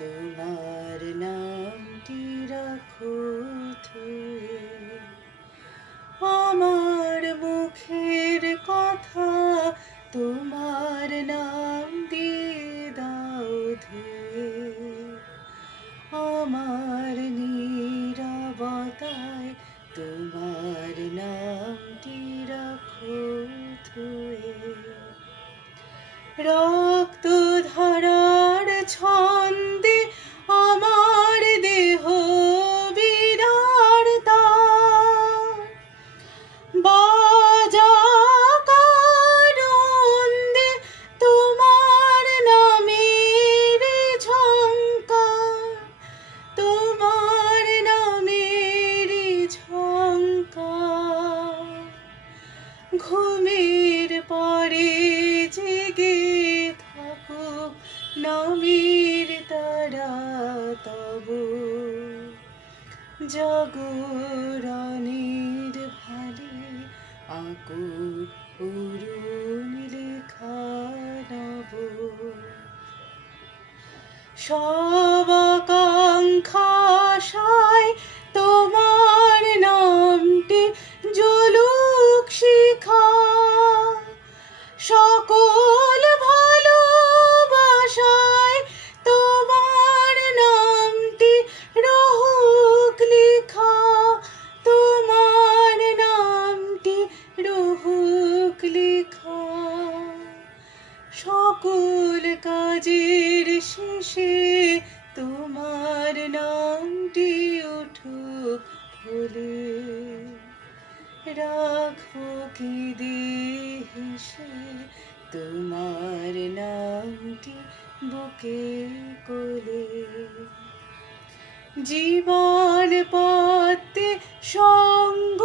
তোমার নামটি রাখো ধুয়ে। আমার মুখের কথা তোমার নাম দিয়ে দাও ধুয়ে। আমার নীরবতায় তোমার নামটি রাখো ধুয়ে। রক্ত ধারার ছন্দে আমার দেহ বিদার তার, বাজা কারন্দে তোমার নামের ঝংকার, তোমার নামের ঝংকার। ঘুমের পরে জেগে থাকুক নামের তারা তব, জাগরণের ভালে আকুল অরুণ লেখা নব। সব আকাঙ্ক্ষা আশায় তোমার নামটি জ্বলুক শিখা, সকল ভালোবাসায় তোমার নামটি রহুক লিখা, তোমার নামটি রহুক লিখা। সকল কাজের শেষে তোমার নামটি উঠুক ভুলে, রাখবো কি দেশে তোমার নামটি বুকে কোলে। জীবন পথে সঙ্গ